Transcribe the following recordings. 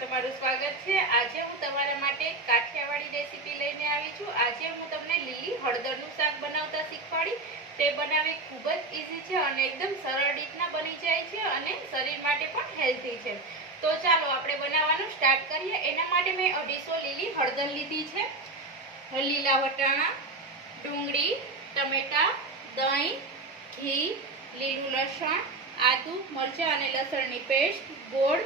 તમારું સ્વાગત છે। આજે હું તમારા માટે કાઠિયાવાડી રેસીપી લઈને આવી છું। આજે હું તમને લીલી હળદરનું શાક બનાવતા શીખવાડી। તે બનાવવી ખૂબ જ ઈઝી છે અને એકદમ સરળ રીતના બની જાય છે અને શરીર માટે પણ હેલ્ધી છે। તો ચાલો આપણે બનાવવાનું સ્ટાર્ટ કરીએ। એના માટે મેં 250 લીલી હળદર લીધી છે, લીલા વટાણા, ડુંગળી, ટમેટા, દહીં, ઘી, લીલું લસણ, આદુ, મરચાં અને લસણની પેસ્ટ, ગોળ,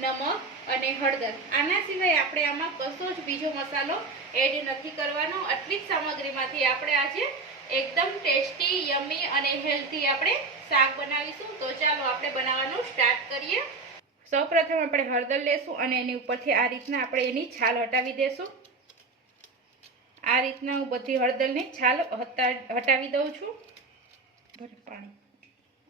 નમક અને હળદર। આના સિવાય આપણે આમાં કશો જ બીજો મસાલો એડ નથી કરવાનો। આટલી જ સામગ્રીમાંથી આપણે આજે એકદમ ટેસ્ટી, યમી અને હેલ્ધી આપણે શાક બનાવીશું। તો ચાલો આપણે બનાવવાનું સ્ટાર્ટ કરીએ। સૌપ્રથમ આપણે હળદર લેશું અને એની ઉપરથી આ રીતના આપણે એની છાલ હટાવી દેશું। આ રીતના હું બધી હળદરની છાલ હટાવી દઉં છું। પાણી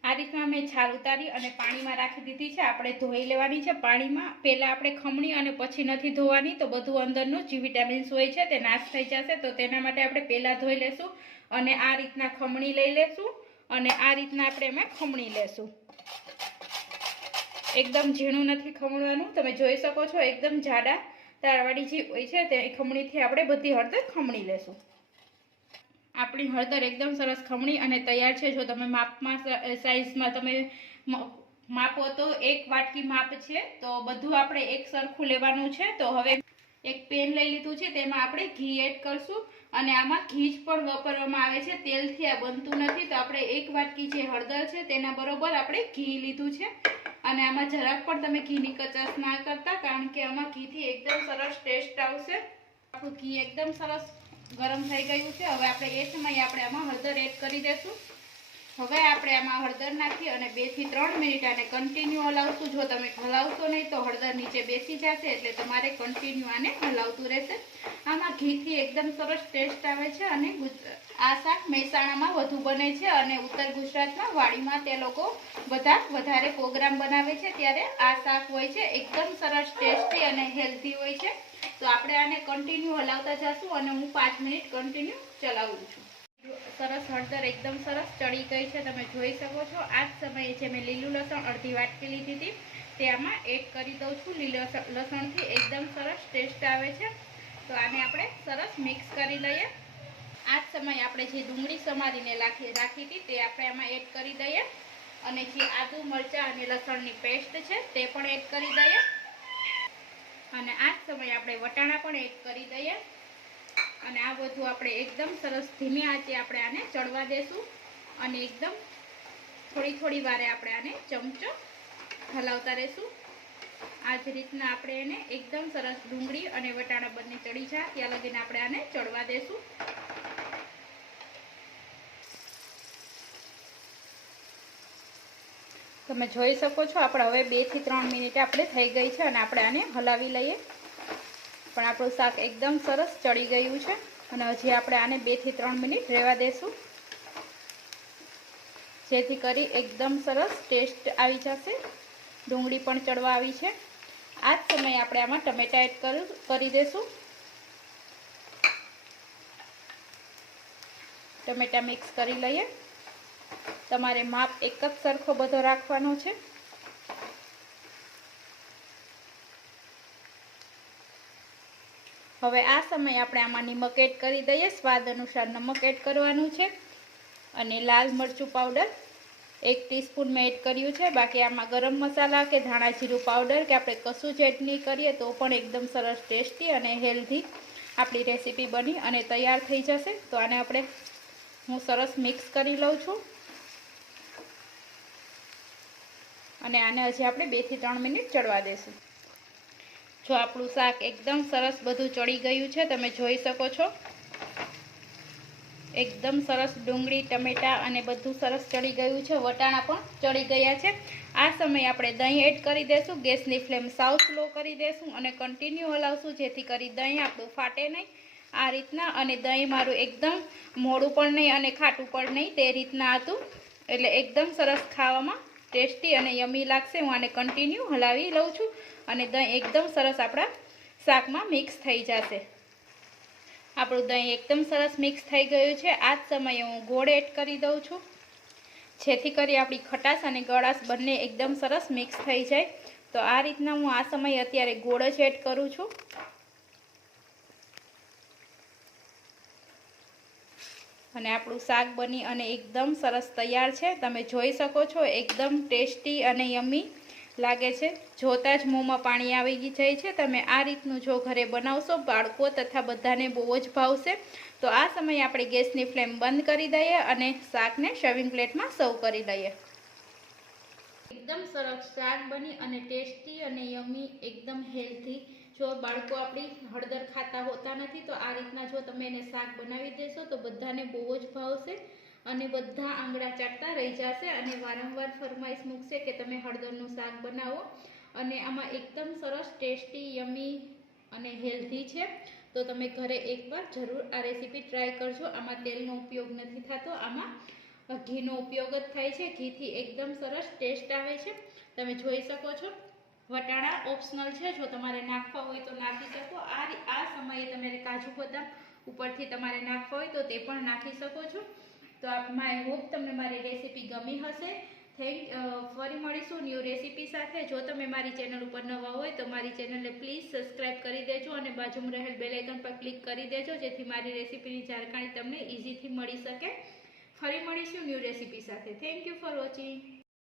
આ રીતના મેં છાલ ઉતારી અને પાણીમાં રાખી દીધી છે। આપણે ધોઈ લેવાની છે પાણીમાં। પહેલાં આપણે ખમણી અને પછી નથી ધોવાની, તો બધું અંદરનું જે વિટામિન્સ હોય છે તે નાશ થઈ જશે। તો તેના માટે આપણે પહેલાં ધોઈ લેશું અને આ રીતના ખમણી લઈ લેશું અને આ રીતના આપણે એમાં ખમણી લેશું। એકદમ ઝીણું નથી ખમણવાનું, તમે જોઈ શકો છો એકદમ જાડા તારવાળી જે હોય છે તે ખમણીથી આપણે બધી હળદર ખમણી લેશું। આપણી હળદર એકદમ સરસ ખમણી અને તૈયાર છે। જો તમે માપમાં સાઈઝમાં તમે માપો તો 1 વાટકી માપ છે, તો બધું આપણે એક સરખું લેવાનું છે। તો હવે એક પેન લઈ લીધું છે, તેમાં આપણે ઘી એડ કરશું અને આમાં ઘી જ પણ વાપરવામાં આવે છે, તેલથી આ બનતું નથી। તો આપણે 1 વાટકી જે હળદર છે તેના બરોબર આપણે ઘી લીધું છે અને આમાં જરાક પણ તમે ઘીની કચાશ ના કરતા, કારણ કે આમાં ઘીથી એકદમ સરસ ટેસ્ટ આવશે। આપણું ઘી એકદમ સરસ ગરમ થઈ ગયું છે। હવે આપણે એ સમયે આપણે આમાં હળદર એડ કરી દઈશું। હવે આપણે આમાં હળદર નાખી અને 2 થી 3 મિનિટ આને કન્ટિન્યુ હલાવશું। જો તમે હલાવશો નહીં તો હળદર નીચે બેસી જશે, એટલે તમારે કન્ટિન્યુ આને હલાવતું રહેશે। આમાં ઘીથી એકદમ સરસ ટેસ્ટ આવે છે અને આ શાક મહેસાણામાં વધુ બને છે અને ઉત્તર ગુજરાતમાં વાડીમાં તે લોકો બધા વધારે પ્રોગ્રામ બનાવે છે ત્યારે આ શાક હોય છે। એકદમ સરસ ટેસ્ટી અને હેલ્ધી હોય છે। તો આપણે આને કન્ટિન્યુ હલાવતા જશું અને હું 5 મિનિટ કન્ટિન્યુ ચલાવું છું। સરસ હળદર એકદમ સરસ ચડી ગઈ છે, તમે જોઈ શકો છો। આ જ સમયે જે મેં લીલું લસણ અડધી વાટકી લીધી હતી તે આમાં એડ કરી દઉં છું। લીલું લસણથી એકદમ સરસ ટેસ્ટ આવે છે। તો આને આપણે સરસ મિક્સ કરી લઈએ। આ જ સમયે આપણે જે ડુંગળી સમારીને રાખી હતી તે આપણે આમાં એડ કરી દઈએ અને જે આદુ, મરચાં અને લસણની પેસ્ટ છે તે પણ એડ કરી દઈએ અને આ જ સમયે આપણે વટાણા પણ એડ કરી દઈએ અને આ બધું આપણે એકદમ સરસ ધીમી આંચે આપણે આને ચડવા દેશું અને એકદમ થોડી વારે આપણે આને ચમચો હલાવતા રહેશું। આ જ રીતના આપણે એને એકદમ સરસ ડુંગળી અને વટાણા બંને ચડી જાય ત્યાં લગીને આપણે આને ચડવા દેશું। તમે જોઈ શકો છો આપણે હવે 2 થી 3 મિનિટ આપણે થઈ ગઈ છે અને આપણે આને હલાવી લઈએ। પણ આપણું શાક એકદમ સરસ ચડી ગયું છે અને હજી આપણે આને 2 થી 3 મિનિટ રહેવા દેશું, જેથી કરી એકદમ સરસ ટેસ્ટ આવી જશે। ડુંગળી પણ ચડવા આવી છે। આ જ સમયે આપણે આમાં ટમેટા એડ કરી દેશું। ટમેટા મિક્સ કરી લઈએ। તમારે માપ એક જ સરખો બધો રાખવાનો છે। હવે આ સમયે આપણે આમાં નમક એડ કરી દઈએ। સ્વાદ અનુસાર નમક એડ કરવાનું છે અને લાલ મરચું પાવડર 1 ટીસ્પૂન મેં એડ કર્યું છે। બાકી આમાં ગરમ મસાલા કે ધાણા જીરું પાવડર કે આપણે કશું જ એડ નહીં કરીએ તો પણ એકદમ સરસ ટેસ્ટી અને હેલ્ધી આપણી રેસીપી બની અને તૈયાર થઈ જશે। તો આને હું સરસ મિક્સ કરી લઉં છું અને આને હજી આપણે 2 થી 3 મિનિટ ચડવા દેશું। જો આપણું શાક એકદમ સરસ બધું ચડી ગયું છે, તમે જોઈ શકો છો એકદમ સરસ ડુંગળી, ટમેટા અને બધું સરસ ચડી ગયું છે। વટાણા પણ ચડી ગયા છે। આ સમયે આપણે દહીં એડ કરી દેશું। ગેસની ફ્લેમ સાવ સ્લો કરી દેશું અને કન્ટિન્યુ હલાવશું, જેથી કરી દહીં આપણું ફાટે નહીં। આ રીતના અને દહીં મારું એકદમ મોડું પણ નહીં અને ખાટું પણ નહીં, તે રીતના હતું, એટલે એકદમ સરસ ખાવામાં ટેસ્ટી અને યમી લાગશે। હું આને કન્ટિન્યુ હલાવી લઉં છું અને દહીં એકદમ સરસ આપણા શાકમાં મિક્સ થઈ જશે। આપણું દહીં એકદમ સરસ મિક્સ થઈ ગયું છે। આ જ સમયે હું ગોળ એડ કરી દઉં છું, જેથી કરી આપણી ખટાશ અને ગળાશ બંને એકદમ સરસ મિક્સ થઈ જાય। તો આ રીતના હું આ સમયે અત્યારે ગોળ જ એડ કરું છું. અને આપણું શાક બની અને એકદમ સરસ તૈયાર છે. તમે જોઈ શકો છો એકદમ ટેસ્ટી અને યમી લાગે છે. જોતાં જ મોંમાં પાણી આવી જાય છે. તમે આ રીતનું જો ઘરે બનાવશો બાળકો તથા બધાને બહુ જ ભાવશે. તો આ સમયે આપણે ગેસની ફ્લેમ બંધ કરી દઈએ અને શાકને સર્વિંગ પ્લેટમાં સર્વ કરી લઈએ. એકદમ સરસ શાક બની અને ટેસ્ટી અને યમી એકદમ હેલ્ધી. જો બાળકો આપણી હળદર ખાતા હોતા નથી તો આ રીતના જો તમે એને શાક બનાવી દેશો તો બધાને બહુ જ ભાવશે અને બધા આંગળા ચાટતા રહી જશે અને વારંવાર ફરમાઈશ મૂકશે કે તમે હળદરનું શાક બનાવો. અને આમાં એકદમ સરસ ટેસ્ટી યમી અને હેલ્ધી છે. તો તમે ઘરે એકવાર જરૂર આ રેસીપી ટ્રાય કરજો. આમાં તેલનો ઉપયોગ નથી થતો, આમાં ઘીનો ઉપયોગ જ થાય છે. ઘીથી એકદમ સરસ ટેસ્ટ આવે છે. તમે જોઈ શકો છો વટાણા ઓપ્શનલ છે, જો તમારે નાખવા હોય તો નાખી શકો. આ સમયે તમે કાજુ બદામ ઉપરથી તમારે નાખવા હોય તો તે પણ નાખી શકો છો. તો આઈ હોપ તમને મારી રેસીપી ગમી હશે. ફરી મળીશું ન્યૂ રેસીપી સાથે. જો તમે મારી ચેનલ ઉપર નવા હોય તો મારી ચેનલને પ્લીઝ સબસ્ક્રાઈબ કરી દેજો અને બાજુમાં રહેલ બેલ આઇકન પર ક્લિક કરી દેજો, જેથી મારી રેસીપીની જાણકારી તમને ઇઝીથી મળી શકે. ફરી મળીશું ન્યૂ રેસીપી સાથે. Thank you for watching.